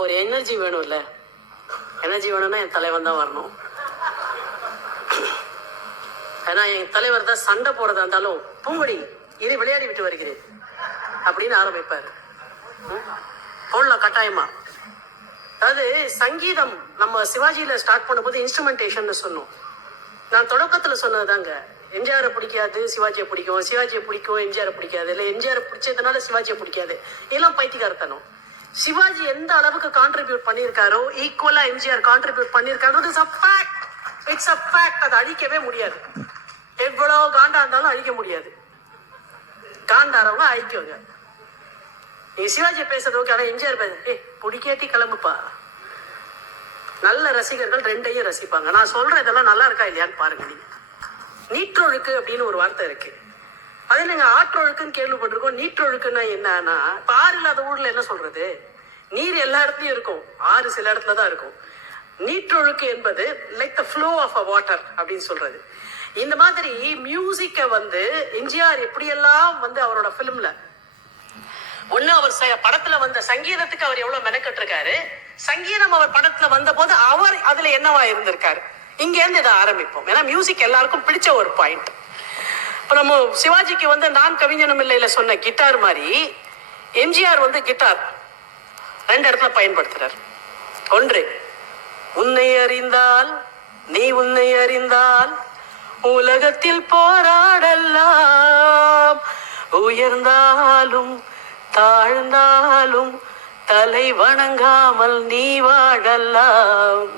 அப்போ ஒரு எனர்ஜி வேணும்ல, எனர்ஜி வேணும்னா என் தலைவன் தான் வரணும். ஏன்னா என் தலைவர் தான் சண்டை போறதா இருந்தாலும் பூங்கொடி இதை விளையாடி விட்டு வருகிறேன் அப்படின்னு ஆரம்பிப்பாரு. போடலாம் கட்டாயமா. அதாவது சங்கீதம் நம்ம சிவாஜியில ஸ்டார்ட் பண்ணும்போது இன்ஸ்ட்ருமெண்டேஷன் சொன்னோம். நான் தொடக்கத்துல சொன்னதுதாங்க, எம்ஜிஆரை பிடிக்காது சிவாஜியை பிடிக்கும், சிவாஜியை பிடிக்கும் எம்ஜிஆரை பிடிக்காது, இல்லை எம்ஜிஆரை பிடிச்சதுனால சிவாஜியை பிடிக்காது, இதெல்லாம் பைத்தியக்காரத்தனம். சிவாஜி எந்த அளவுக்கு கான்ட்ரிபியூட் பண்ணியிருக்காரோ ஈக்குவலா எம்ஜிஆர் கான்ட்ரிபியூட் பண்ணியிருக்காரு. It's a fact. அதை அழிக்கவே முடியாது. எவ்வளவு காண்டா இருந்தாலும் அழிக்க முடியாது. காண்டாரவங்க அழிக்குவாங்க. நீ சிவாஜி பேசுறது ஓகே, ஆனா எம்ஜிஆர் பேச பிடிக்காட்டி கிளம்புப்பா. நல்ல ரசிகர்கள் ரெண்டையும் ரசிப்பாங்க. நான் சொல்ற இதெல்லாம் நல்லா இருக்கா இல்லையான்னு பாருங்க. நீங்க நீற்றொழுக்கு அப்படின்னு ஒரு வார்த்தை இருக்கு. அது இல்லைங்க, ஆற்றொழுக்குன்னு கேள்விப்பட்டிருக்கோம். நீற்றொழுக்குன்னா என்னன்னா, இப்ப ஆறு இல்லாத ஊர்ல என்ன சொல்றது? நீர் எல்லா இடத்துலயும் இருக்கும், ஆறு சில இடத்துல தான் இருக்கும். நீற்றொழுக்கு என்பது like the flow of a water அப்படின்னு சொல்றது. இந்த மாதிரி மியூசிக்க எம்ஜிஆர் எப்படியெல்லாம் அவரோட பிலிம்ல ஒண்ணு அவர் படத்துல வந்த சங்கீதத்துக்கு அவர் எவ்வளவு மெனக்கட்டு இருக்காரு, சங்கீதம் அவர் படத்துல வந்த போது அவர் அதுல என்னவா இருந்திருக்காரு. இங்க இருந்து இதை ஆரம்பிப்போம். ஏன்னா மியூசிக் எல்லாருக்கும் பிடிச்ச ஒரு பாயிண்ட். இப்ப நம்ம சிவாஜிக்கு நான் கவிஞனும் இல்லையில சொன்ன கிட்டார் மாதிரி எம்ஜிஆர் கிட்டார் ரெண்டு இடத்துல பயன்படுத்துறார். ஒன்று, உன்னை அறிந்தால் நீ உன்னை அறிந்தால் உலகத்தில் போராடலாம், உயர்ந்தாலும் தாழ்ந்தாலும் தலை வணங்காமல் நீ வாழலாம்.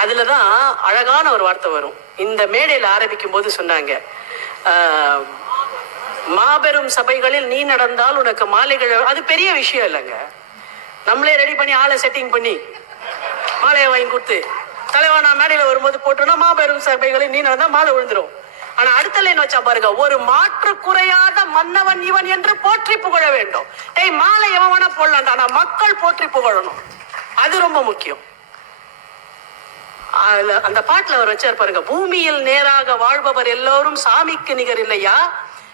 அதுலதான் அழகான ஒரு வார்த்தை வரும். இந்த மேடையில் ஆரம்பிக்கும் போது சொன்னாங்க, மாபெரும் சபைகளில் நீ நடந்தால் உனக்கு மாலைகள். அது பெரிய விஷயம் இல்லைங்க. நம்மளே ரெடி பண்ணி ஆளை செட்டிங் பண்ணி மாலையை வாங்கி கொடுத்து தலைவா நான் மேடையில் வரும்போது போட்டோம்னா மாபெரும் சபைகளில் நீ நடந்தா மாலை விழுந்துரும். ஆனா அடுத்த லைன் வச்சா பாருங்க, ஒரு மாற்று குறையாத மன்னவன் இவன் என்று போற்றி புகழ வேண்டும். மாலை எவன் வேணா போடலாம்டா, ஆனா மக்கள் போற்றி புகழணும். அது ரொம்ப முக்கியம். அந்த பாட்டுல அவர் வச்சார் பாருங்க, பூமியில் நேராக வாழ்பவர் எல்லோரும் சாமிக்கு நிகர் இல்லையா,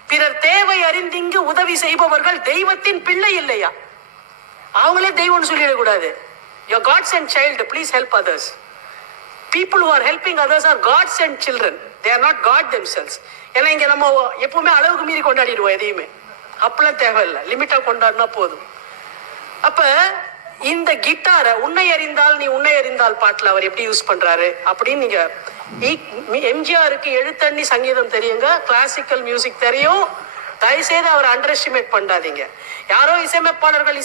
பிறர் தேவை அறிந்திங்கு உதவி செய்பவர்கள் தெய்வத்தின் பிள்ளை இல்லையா. அவங்களே தெய்வம்னு சொல்லிடக்கூடாது. Your God sent child, please help others. People who are helping others are God sent children. They are not God themselves. ஏன்னா இங்க நம்ம எப்பவுமே அளவுக்கு மீறி கொண்டாடிடுவோம். எதையுமே அப்பெல்லாம் தேவையில்லை, லிமிட்டா கொண்டாடினா போதும். அப்ப இந்த கிட்டாரை உன்னை அறிந்தால் நீ உன்னை அறிந்தால் பாட்டுல அவர் எப்படி யூஸ் பண்றாரு அப்படின்னு நீங்க எம்ஜிஆருக்கு எழுத்தண்ணி சங்கீதம் தெரியுங்க, கிளாசிக்கல் மியூசிக் தெரியும். தயவுசெய்து அவர் அண்டர் எஸ்டிமேட் பண்ணாதீங்க. யாரோ இசையமைப்பாளர்கள்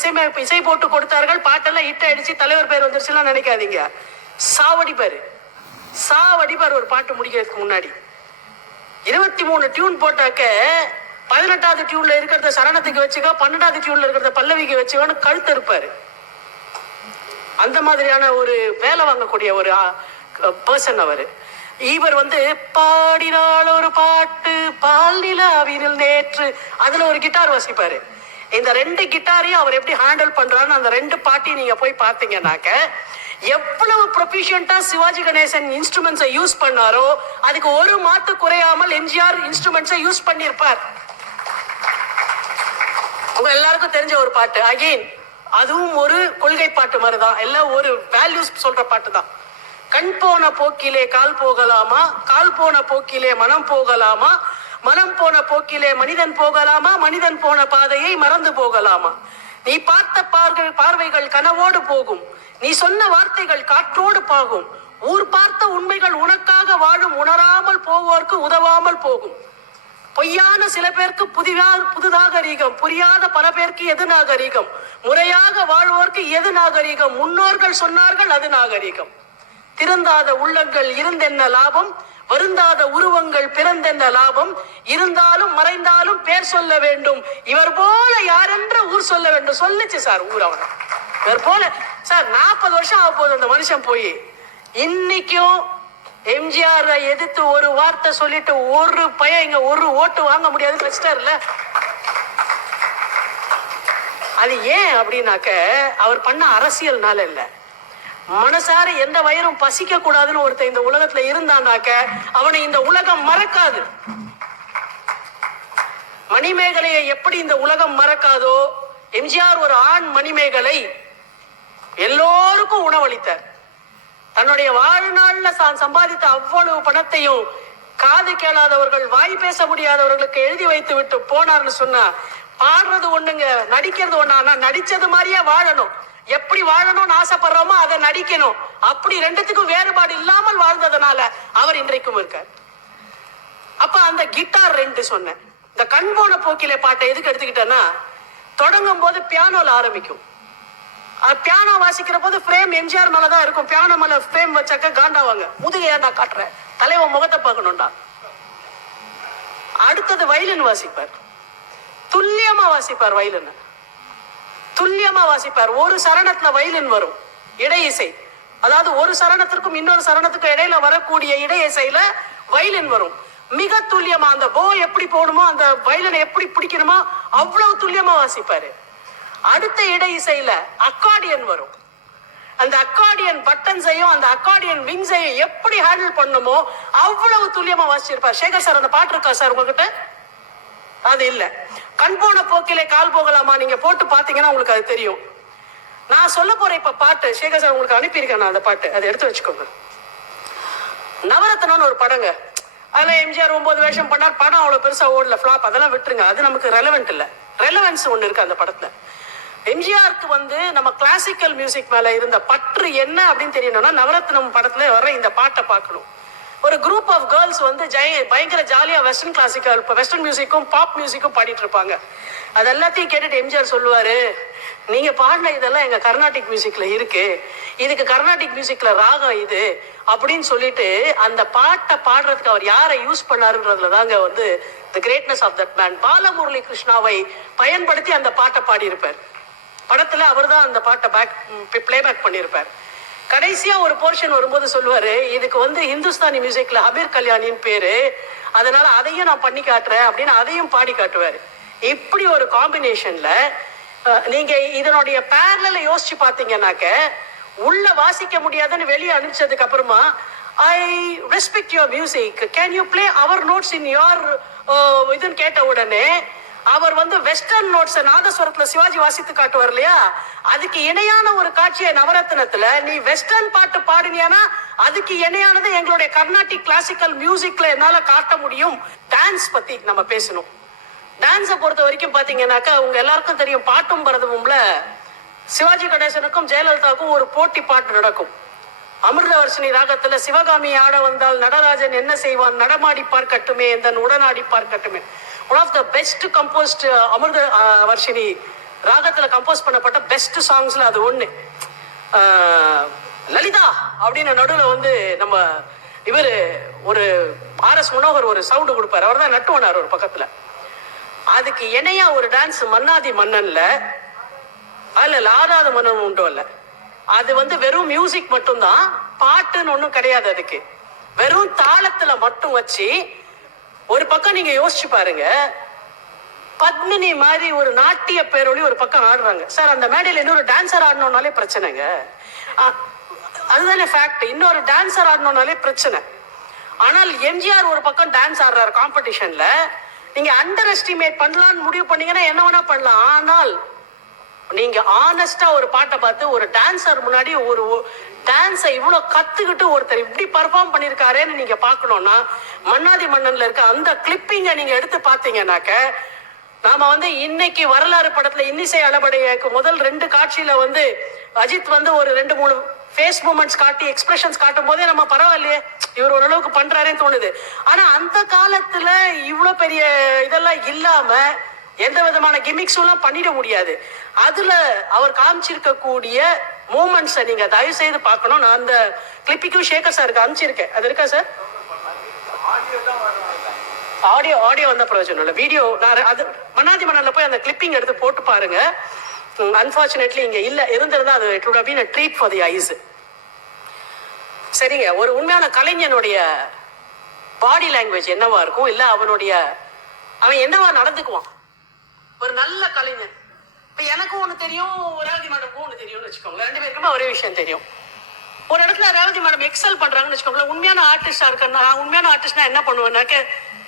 இசை போட்டு கொடுத்தார்கள், பாட்டெல்லாம் ஹிட் அடிச்சு தலைவர் பேர் வந்துருச்சுலாம் நினைக்காதீங்க. சாவடிப்பார் ஒரு பாட்டு முடிக்கிறதுக்கு முன்னாடி. 23 டியூன் போட்டாக்க 18வது டியூன்ல இருக்கிறத சரணத்துக்கு வச்சுக்கோ, 12வது டியூன்ல இருக்கிறத பல்லவிக்கு வச்சுக்கோன்னு கழுத்து இருப்பாரு. அந்த மாதிரியான ஒரு வேலை வாங்கக்கூடிய ஒரு பர்சன் அவரு. இவர் பாடினாள் ஒரு பாட்டு பால் நிலாவினில் நேற்று, அதுல ஒரு கிட்டார் வாசிப்பாரு. இந்த ரெண்டு கிட்டாரையும் அவர் எப்படி ஹேண்டில் பண்றாருன்னு அந்த ரெண்டு பாட்டையும் நீங்க போய் பார்த்தீங்கன்னாக்க எவ்வளவு ப்ரொஃபிஷியன்ட்டா சிவாஜி கணேசன் இன்ஸ்ட்ருமெண்ட்ஸை யூஸ் பண்ணாரோ அதுக்கு ஒரு மாத்து குறையாமல் எம்ஜிஆர் இன்ஸ்ட்ருமெண்ட்ஸை யூஸ் பண்ணியிருப்பார். உங்க எல்லாருக்கும் தெரிஞ்ச ஒரு பாட்டு அகெயின், அதுவும் ஒரு கொள்கை பாட்டு மாதிரிதான், எல்லாம் ஒரு வேல்யூஸ் சொல்ற பாட்டு தான். கண் போன போக்கிலே கால் போகலாமா, கால் போன போக்கிலே மனம் போகலாமா, மனம் போன போக்கிலே மனிதன் போகலாமா, மனிதன் போன பாதையை மறந்து போகலாமா, நீ பார்த்த பார்வைகள் கனவோடு போகும், நீ சொன்ன வார்த்தைகள் காற்றோடு பாகும், ஊர் பார்த்த உண்மைகள் உனக்காக வாழும், உணராமல் போவோர்க்கு உதவாமல் போகும், பொய்யான சில பேருக்கு புதுநாகரீகம், புரியாத பல பேருக்கு எது நாகரீகம், முறையாக வாழ்வோர்க்கு எது நாகரீகம், முன்னோர்கள் சொன்னார்கள் அது நாகரீகம், திருந்தாத உள்ளங்கள் இருந்தென்ன லாபம், வருந்தாத உருவங்கள் பிறந்தென்ன லாபம், இருந்தாலும் மறைந்தாலும் பேர் சொல்ல வேண்டும், இவர் போல யாரென்ற ஊர் சொல்ல வேண்டும். சொல்லுச்சு சார் ஊர். அவன் இவர் போல சார் 40 வருஷம் ஆக போகுது அந்த மனுஷன் போய். இன்னைக்கும் எம்ஜிஆர் எதிர்த்து ஒரு வார்த்தை சொல்லிட்டு ஒரு பையன் இங்க ஒரு ஓட்டு வாங்க முடியாதுன்னு வச்சிட்டாருல்ல. அது ஏன் அப்படின்னாக்க அவர் பண்ண அரசியல்னால இல்ல, மனசார எந்த வயிறும் பசிக்க கூடாதுன்னு ஒருத்தர் இந்த உலகத்துல இருந்தானாக்க அவனை இந்த உலகம் மறக்காது. மணிமேகலையை எப்படி இந்த உலகம் மறக்காதோ, எம்ஜிஆர் ஒரு ஆண் மணிமேகலை எல்லோருக்கும் உணவளித்தார். தன்னுடைய வாழ்நாள்ல சம்பாதித்த அவ்வளவு பணத்தையும் காது கேளாதவர்கள், வாய் பேச முடியாதவர்களுக்கு எழுதி வைத்து விட்டு போனார்னு சொன்னா, பாடுறது ஒண்ணுங்க, நடிக்கிறது ஒண்ணு. ஆனா நடிச்சது மாதிரியே வாழணும். எப்படி வாழணும்னு ஆசைப்படுறோமோ அதை நடிக்கணும். அப்படி ரெண்டுத்துக்கும் வேறுபாடு இல்லாமல் வாழ்ந்ததுனால அவர் இன்றைக்கும் இருக்கார். அப்ப அந்த கிட்டார் 2 சொன்னேன். இந்த கண் போன போக்கிலே பாட்டை எதுக்கு எடுத்துக்கிட்டேன்னா, தொடங்கும் போது பியானோல ஆரம்பிக்கும். பியானோ வாசிக்கிற போது பிரேம் எம்ஜிஆர் மேலதான் இருக்கும். பியானோ மேல பிரேம் வச்சாக்க காண்டாவாங்க. முதுக ஏன்டா காட்டுறேன், தலைவன் முகத்தை பார்க்கணும்டா. அடுத்தது வயலின் வாசிப்பார். துல்லியமா வாசிப்பார். வயலின் துல்லியமா வாசிப்பார். ஒரு சரணத்துல வயலின் வரும், இடை இசை. அதாவது ஒரு சரணத்திற்கும் இன்னொரு சரணத்துக்கும் இடையில வரக்கூடிய இடை இசையில வயலின் வரும். மிக துல்லியமா அந்த போ எப்படி போடணுமோ, அந்த வயலினை எப்படி பிடிக்கணுமோ அவ்வளவு துல்லியமா வாசிப்பாரு. அடுத்த இடை இசையில அக்கார்டியன் வரும். அந்த அக்கார்டியன் பட்டன்ஸையும் அந்த அக்கார்டியன் விங்ஸையும் எப்படி ஹேண்டில் பண்ணணுமோ அவ்வளவு துல்லியமா வாசிச்சிருப்பார். சேகர் சார் அந்த பாட்டு இருக்கா சார் உங்ககிட்ட? அது இல்ல. கண் போன போக்கிலே கால் போகலாமா, நீங்க போட்டு பாத்தீங்கன்னா உங்களுக்கு அது தெரியும். நான் சொல்ல போறேன் இப்ப பாட்டு. சேகர் சார் உங்களுக்கு அனுப்பியிருக்கேன் நான் அந்த பாட்டு, அதை எடுத்து வச்சுக்கோங்க. நவரத்னம்னு ஒரு படங்க. அதுல எம்ஜிஆர் 9 வேஷம் பண்ணார். படம் அவ்வளவு பெருசா ஓடல, ஃபிளாப். அதெல்லாம் விட்டுருங்க, அது நமக்கு ரெலவென்ட் இல்ல. ரெலவென்ஸ் ஒண்ணு இருக்கு அந்த படத்துல. எம்ஜிஆருக்கு நம்ம கிளாசிக்கல் மியூசிக் மேல இருந்த பற்று என்ன அப்படின்னு தெரியணும்னா, நவரத்னம் படத்துல வர இந்த பாட்டை பார்க்கணும். ஒரு குரூப் ஆஃப் கேர்ள்ஸ் பயங்கர ஜாலியா வெஸ்டர்ன் கிளாசிக்கல், வெஸ்டர்ன் மியூசிக்கும் பாப் மியூசிக்கும் பாடிட்டு இருப்பாங்க. அது எல்லாத்தையும் கேட்டுட்டு எம்ஜிஆர் சொல்லுவாரு, நீங்க பாடின இதெல்லாம் எங்க கர்நாடிக் மியூசிக்ல இருக்கு, இதுக்கு கர்நாடிக் மியூசிக்ல ராகம் இது அப்படின்னு சொல்லிட்டு அந்த பாட்டை பாடுறதுக்கு அவர் யாரை யூஸ் பண்ணாருன்றதுல தாங்க the greatness of that man. Balamurali கிருஷ்ணாவை பயன்படுத்தி அந்த பாட்டை பாடியிருப்பார். படத்துல அவர் தான் அந்த பாட்டை பிளேபேக் பண்ணியிருப்பார். கடைசியா ஒரு போர்ஷன் வரும்போது சொல்லுவாரு, இதுக்கு ஹிந்துஸ்தானி மியூசிக்ல அமீர் கல்யாணின்னு பேரு, அதனால அதையும் நான் பண்ணி காட்டுறேன் அப்படின்னு அதையும் பாடி காட்டுவாரு. இப்படி ஒரு காம்பினேஷன்ல நீங்க இதனுடைய பேரல யோசிச்சு பாத்தீங்கன்னாக்க, உள்ள வாசிக்க முடியாதுன்னு வெளியே அனுப்பிச்சதுக்கு அப்புறமா, I respect your music, can you play our notes in your இதுன்னு கேட்ட உடனே அவர் வெஸ்டர்ன் நோட்ஸ் நாதஸ்வரத்துல சிவாஜி வாசித்து காட்டுவார் இல்லையா, அதுக்கு இணையான ஒரு காட்சியை நவரத்னத்துல நீ வெஸ்டர்ன் பாட்டு பாடினியானா அதுக்கு இணையானது எங்களுடைய கர்நாடிக் கிளாசிக்கல் மியூசிக்ல என்னால காட்ட முடியும். டான்ஸ் பத்தி நம்ம பேசணும். டான்ஸை பொறுத்த வரைக்கும் பாத்தீங்கன்னாக்கா, உங்க எல்லாருக்கும் தெரியும், பாட்டும் பரதமும்ல சிவாஜி கணேசனுக்கும் ஜெயலலிதாவுக்கும் ஒரு போட்டி பாட்டு நடக்கும். அமிர்தவர்ஷினி ராகத்துல சிவகாமி ஆட வந்தால் நடராஜன் என்ன செய்வான், நடமாடி பார்க்கட்டுமே எந்தன் உடனாடி பார்க்கட்டுமே. One of the best composed Amritavarshini ராகத்துல கம்போஸ் பண்ணப்பட்ட பெஸ்ட் சாங்ஸ்ல அது ஒண்ணு. லலிதா அப்படின்னு நடுவுல நம்ம இவரு ஒரு RS மனோகர் ஒரு சவுண்ட் கொடுப்பாரு, அவர் தான் நட்டுவனார் ஒரு பக்கத்துல. அதுக்கு இணையா ஒரு டான்ஸ் மன்னாதி மன்னன்ல, அதுல ஆறாத மன்னன் உண்டோ இல்ல, அது வெறும் மியூசிக் மட்டும்தான், பாட்டுன்னு ஒண்ணும் கிடையாது. அதுக்கு வெறும் தாளத்துல மட்டும் வச்சு ஒரு பக்கம் நீங்க யோசிச்சு பாருங்க, பத்மினி மாதிரி ஒரு நாட்டிய பேரொழி ஒரு பக்கம் ஆடுறாங்க சார். அந்த மேடையில இன்னொரு டான்சர் ஆடணும்னாலே பிரச்சனைங்க, அதுதானே ஃபேக்ட். இன்னொரு டான்சர் ஆடணும்னாலே பிரச்சனை. ஆனால் எம்ஜிஆர் ஒரு பக்கம் டான்ஸ் ஆடுறாரு காம்படிஷன்ல. நீங்க அண்டர் எஸ்டிமேட் பண்ணலாம்னு முடிவு பண்ணீங்கன்னா என்ன வேணா பண்ணலாம். ஆனால் நீங்க ஆனஸ்டா ஒரு பாட்டை பார்த்து ஒரு டான்சர் முன்னாடி ஒரு டான்ஸை இவ்வளவு கத்துக்கிட்டு ஒருத்தர் இப்படி பர்ஃபார்ம் பண்ணிருக்காருன்னு நீங்க பாக்கணும்னா, மன்னாதி மன்னன்ல இருக்க அந்த கிளிப்பிங்க நீங்க எடுத்து பாத்தீங்கன்னாக்க, நாம இன்னைக்கு வரலாறு படத்துல இன்னிசை அளபடைக்கு முதல் 2 காட்சியில அஜித் ஒரு 2-3 ஃபேஸ் மூமெண்ட்ஸ் காட்டி எக்ஸ்பிரஷன்ஸ் காட்டும் போதே நம்ம பரவாயில்லையே இவர் ஓரளவுக்கு பண்றாருன்னு தோணுது. ஆனா அந்த காலத்துல இவ்வளவு பெரிய இதெல்லாம் இல்லாம எந்த விதமான கிமிக்ஸும் எல்லாம் பண்ணிட முடியாது. அதுல அவர் காமிச்சிருக்கக்கூடிய மூமெண்ட்ஸை நீங்க தயவு செய்து பார்க்கணும். நான் அந்த கிளிப்பிக்கும் சேகர் சாருக்கு அனுப்பிச்சிருக்கேன். அது இருக்கா சார்? ஆடியோ வந்த பிரயோஜனம் இல்லை, வீடியோ. நான் அது மன்னாதி மன்னன்ல போய் அந்த கிளிப்பிங் எடுத்து போட்டு பாருங்க. அன்பார்ச்சுனேட்லி இங்க இல்ல, இருந்திருந்தா அது it would have been a treat for the eyes. சரிங்க, ஒரு உண்மையான கலைஞனுடைய பாடி லாங்குவேஜ் என்னவா இருக்கும், இல்ல அவன் என்னவா நடந்துக்குவான். ஒரு நல்ல கலைஞன், இப்ப எனக்கும் ஒண்ணு தெரியும், ரேவதி மேடமுக்கும் ஒண்ணு தெரியும்னு வச்சுக்கோங்க, 2 பேருக்குமே ஒரே விஷயம் தெரியும். ஒரு இடத்துல ரேவதி மேடம் எக்ஸல் பண்றாங்கன்னு வச்சுக்கோங்களேன், உண்மையான ஆர்டிஸ்டா இருக்கேன். நான் உண்மையான ஆர்டிஸ்ட்னா என்ன பண்ணுவேன்னாக்க,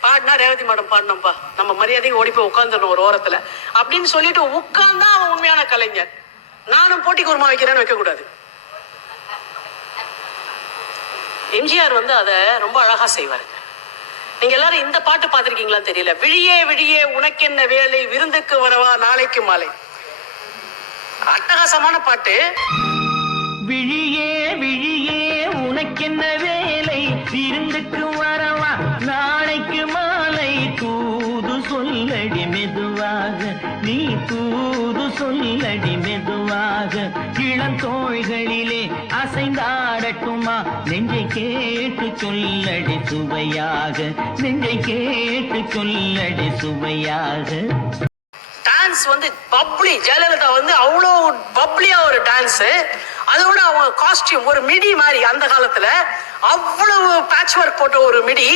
பாடினா ரேவதி மேடம் பாடினோம்பா, நம்ம மரியாதைக்கு ஓடி போய் உட்காந்துடணும் ஒரு ஓரத்துல அப்படின்னு சொல்லிட்டு உட்கார்ந்தா அவன் உண்மையான கலைஞர். நானும் போட்டி குருமா வைக்கிறேன்னு வைக்க கூடாது. எம்ஜிஆர் வந்து அதை ரொம்ப அழகா செய்வாருங்க. நீங்க எல்லாரும் இந்த பாட்டு பார்த்திருக்கீங்களா தெரியல. விழியே விழியே உனக்கென்ன வேலை, விருந்துக்கு வரவா நாளைக்கு மாலை. அட்டகாசமான பாட்டு. விழியே விழியே உனக்கென்ன வேலை, விருந்துக்கு வரவா நாளைக்கு மாலை. தூது சொல்லடி மெதுவாக, நீ தூது சொல்லடி மெதுவாக. இளந்தோள்களிலே அசைந்தாடட்டுமா, நெஞ்சை கேட்டு சொல்லடி சுவையாக, நெஞ்சை கேட்டு சொல்லடி சுவையாக. டான்ஸ் வந்து பப்ளி. ஜெயலலிதா வந்து அவ்வளோ பப்ளியா ஒரு டான்ஸ். அதோட அவங்க காஸ்டியூம் ஒரு மிடி மாதிரி, அந்த காலத்துல அவ்வளவு பேட்ச் ஒர்க் போட்ட ஒரு மிடி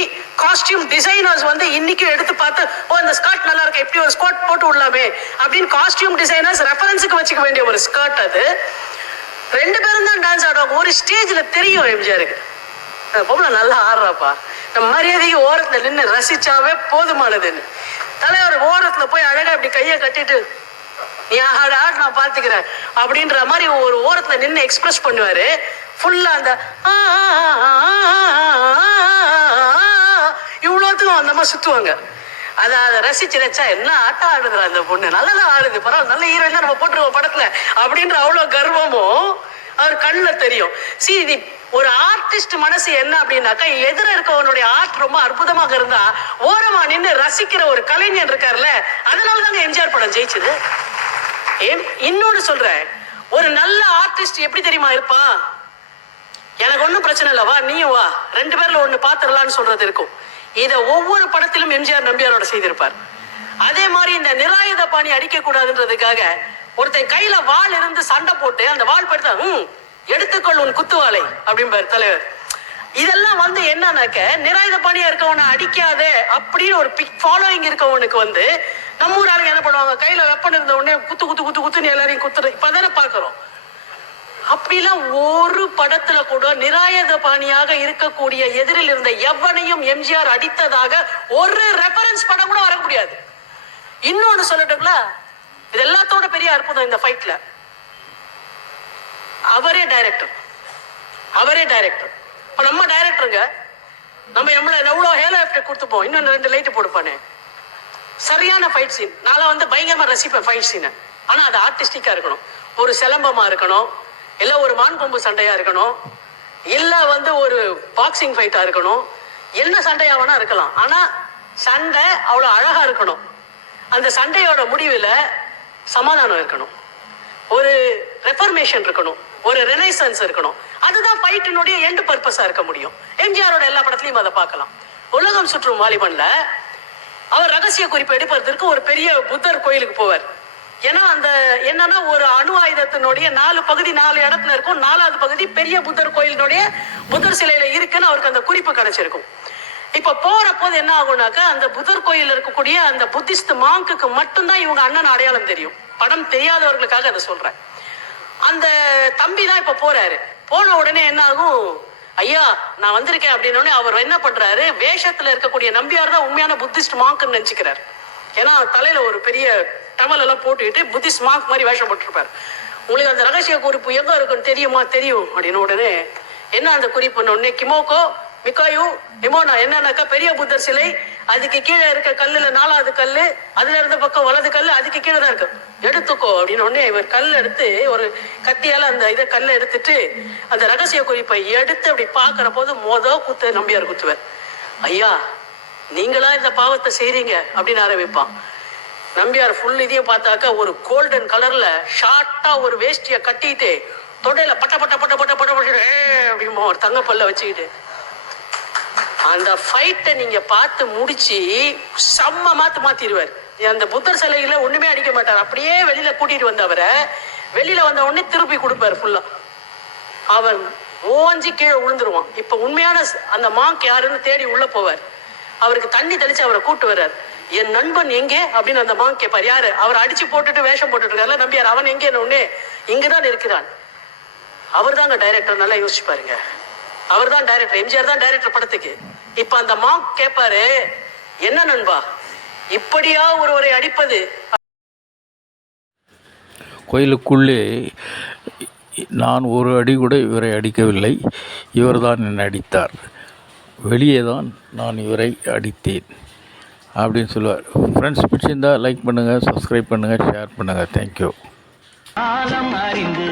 காஸ்டியூம். டிசைனர்ஸ் வந்து இன்னைக்கும் எடுத்து பார்த்து, ஓ இந்த ஸ்கர்ட் நல்லா இருக்கு, எப்படி ஒரு ஸ்கர்ட் போட்டு விடலாமே அப்படின்னு காஸ்டியூம் டிசைனர்ஸ் ரெஃபரன்ஸுக்கு வச்சுக்க வேண்டிய ஒரு ஸ்கர்ட் அது. 2 பேரும் தான் டான்ஸ் ஆடுவாங்க. ஒரு ஸ்டேஜ்ல தெரியும் எம்ஜிஆருக்கு, பொம்பளை நல்லா ஆடுறாப்பா, நம்ம மரியாதைக்கு ஓரத்துல நின்று ரசிச்சாவே போதுமானதுன்னு. தலைவர் ஓரத்துல போய் அழகா இப்படி கையை கட்டிட்டு, நீ ஆடு ஆடு நான் பாத்துக்கிறேன் அப்படின்ற மாதிரி ஒரு ஓரத்துல நின்று எக்ஸ்பிரஸ் பண்ணுவாரு. ஃபுல்லா அந்த இவ்வளோத்துக்கும் அந்த மாதிரி சுத்துவாங்க. அதை ரசிச்சு ரச்சா என்ன ஆட்டம் ஆடுதுற அந்த பொண்ணு, நல்லதான் ஆடுது, பரவாயில்ல, நல்ல ஹீரோயின் தான் நம்ம போட்டுருவோம் படத்துல அப்படின்ற அவ்வளோ கர்வமும் அவர் கண்ணில் தெரியும். இது ஒரு ஆர்டிஸ்ட் மனசு என்ன அப்படின்னாக்கா, எதிர இருக்கவனுடைய ஆர்ட் ரொம்ப அற்புதமாக இருந்தா ஓரமா நின்று ரசிக்கிற ஒரு கலைஞர் இருக்காருல்ல, அதனாலதாங்க எம்ஜிஆர் படம் ஜெயிச்சது. இன்னொன்னு சொல்றேன், ஒரு நல்ல ஆர்டிஸ்ட் எப்படி தெரியுமா இருப்பான், எனக்கு ஒன்னும் பிரச்சனை இல்ல, வா நீயும் வா, 2 பேர்ல ஒண்ணு பாத்துடலான்னு சொல்றது இருக்கும். இத ஒவ்வொரு படத்திலும் எம்ஜிஆர் நம்பியாரோட செய்திருப்பார். அதே மாதிரி இந்த நிராயுத பாணி அடிக்க கூடாதுன்றதுக்காக ஒருத்தன் கையில வாள் இருந்து சண்டை போட்டு அந்த வாள் படுத்தா, எடுத்துக்கொள் உன் குத்துவாளை அப்படிம்பாரு தலைவர். இதெல்லாம் வந்து என்னன்னாக்க, நிராயுத பாணியா இருக்கவனை அடிக்காதே அப்படின்னு ஒரு ஃபாலோயிங் இருக்கவனுக்கு வந்து நம்ம ஊர் ஆளுங்க என்ன பண்ணுவாங்க, கையில வெப்பன் இருந்த உடனே குத்து குத்து குத்து குத்துன்னு எல்லாரையும் குத்துறது இப்பதானே பாக்குறோம். அப்படிலாம் ஒரு படத்துல கூட நிராயுத பாணியாக இருக்கக்கூடிய எதிரில் இருந்த எவனையும் எம்ஜிஆர் அடித்ததாக ஒரு ரெஃபரன்ஸ் படம் கூட வர முடியாது. இன்னொன்னு சொல்லட்டுங்களா, இது எல்லாத்தோட பெரிய அற்புதம் இந்த ஃபைட்ல, அவரே டைரக்டர். இப்ப நம்ம டைரக்டருங்க, நம்ம எவ்வளவு ஹேலோ எஃபெக்ட் கொடுத்துப்போம், இன்னும் 2 லைட் போடுப்பானே, சரியான ஃபைட் சீன். நான் வந்து பயங்கரமா ரசிப்பேன் ஃபைட் சீனை. ஆனா அது ஆர்டிஸ்டிக்கா இருக்கணும். ஒரு சிலம்பமா இருக்கணும், இல்ல ஒரு மான் கொம்பு சண்டையா இருக்கணும், இல்ல வந்து ஒரு பாக்ஸிங் ஃபைட்டா இருக்கணும், என்ன சண்டையா வேணா இருக்கலாம். ஆனா சண்டை அவ்வளவு அழகா இருக்கணும். அந்த சண்டையோட முடிவுல சமாதானம் இருக்கணும், ஒரு ரெஃபர்மேஷன் இருக்கணும், ஒரு ரெனைசன்ஸ் இருக்கணும். அதுதான் ஃபைட்டினுடைய எண்ட் பர்பஸா இருக்க முடியும். எம்ஜிஆரோட எல்லா படத்துலயும் அதை பார்க்கலாம். உலகம் சுற்றும் வாலிபன்ல அவர் ரகசிய குறிப்பு எடுப்பதற்கு ஒரு பெரிய புத்தர் கோயிலுக்கு போவார். ஏன்னா அந்த என்னன்னா, ஒரு அணு ஆயுதத்தினுடைய 4 பகுதி 4 இடத்துல இருக்கும், 4வது பகுதி பெரிய புத்தர் கோயிலினுடைய புத்தர் சிலையில இருக்குன்னு அவருக்கு அந்த குறிப்பு கிடைச்சிருக்கும். இப்ப போற போது என்ன ஆகும்னாக்கா, அந்த புத்தர் கோயில் இருக்கக்கூடிய அந்த புத்திஸ்ட் மாங்குக்கு மட்டும்தான் இவங்க அண்ணன் அடையாளம் தெரியும். படம் தெரியாதவர்களுக்காக அதை சொல்றேன். அந்த தம்பி தான் இப்ப போறாரு. போன உடனே என்ன ஆகும், ஐயா நான் வந்திருக்கேன் அப்படின்னு அவர் என்ன பண்றாரு, வேஷத்துல இருக்கக்கூடிய நம்பியார் தான் உண்மையான புத்திஸ்ட் மாங்க்னு நினைச்சுக்கிறார். ஏன்னா தலையில ஒரு பெரிய டவல் எல்லாம் போட்டுக்கிட்டு புத்திஸ்ட் மாங்க் மாதிரி வேஷம் போட்டுருப்பாரு. உங்களுக்கு அந்த ரகசிய குறிப்பு எங்க இருக்குன்னு தெரியுமா? தெரியும் அப்படின்னு உடனே என்ன அந்த குறிப்பு உடனே, கிமோகோ மிக்காயு நிமோனா என்னன்னாக்கா, பெரிய புத்தர் சிலை, அதுக்கு கீழே இருக்க கல்லுல 4வது கல்லு, அதுல இருந்த பக்கம் வலது கல்லு, அதுக்கு கீழே தான் இருக்கு, எடுத்துக்கோ அப்படின்னு உடனே இவர் கல் எடுத்து ஒரு கத்தியால அந்த இதை கல்லை எடுத்துட்டு அந்த ரகசிய குறிப்பை எடுத்து அப்படி பாக்குற போது குத்து நம்பியார் குத்துவார். ஐயா நீங்களா இந்த பாவத்தை செய்றீங்க அப்படின்னு ஆரம்பிப்பான். நம்பியார் ஃபுல் இதையும் பார்த்தாக்கா, ஒரு கோல்டன் கலர்ல ஷார்ட்டா ஒரு வேஷ்டிய கட்டிட்டு தொடையில பட்ட பட்ட பட்ட பட்ட பட்ட பட்ட அப்படிமா ஒரு தங்கப்பல்ல வச்சுக்கிட்டு அந்த ஃபைட்டை நீங்க பார்த்து முடிச்சு செம்ம மாத்திடுவார். அந்த புத்தர் சிலையில ஒண்ணுமே அடிக்க மாட்டார். அப்படியே வெளியில கூட்டிட்டு வந்தவரை வெளியில வந்த உடனே திருப்பி கொடுப்பாரு ஃபுல்லா. அவன் ஓஞ்சி கீழே விழுந்துருவான். இப்ப உண்மையான அந்த மாங்க் யாருன்னு தேடி உள்ள போவார். அவருக்கு தண்ணி தெளிச்சு அவரை கூட்டு வர்றார். என் நண்பன் எங்கே அப்படின்னு அந்த மாங்க் கேட்பார். யாரு? அவர் அடிச்சு போட்டுட்டு வேஷம் போட்டுட்டு இருக்காருல நம்பியார், அவன் எங்கே? உடனே இங்கதான் இருக்கிறான். அவர் தாங்க டைரக்டர். நல்லா யோசிச்சு பாருங்க, அவர் தான் டைரக்டர். எம்ஜிஆர் தான் டைரக்டர் படத்துக்கு. இப்ப அந்த மாங்க் கேட்பாரு, என்ன நண்பா இப்படியா ஒருவரை அடிப்பது? கோயிலுக்குள்ளே நான் ஒரு அடி கூட இவரை அடிக்கவில்லை, இவர்தான் என்னை அடித்தார். வெளியே தான் நான் இவரை அடித்தேன் அப்படின்னு சொல்லுவார். ஃப்ரெண்ட்ஸ் பிடிச்சிருந்தால் லைக் பண்ணுங்கள், சப்ஸ்கிரைப் பண்ணுங்கள், ஷேர் பண்ணுங்கள். தேங்க்யூ. காலம் அறிந்து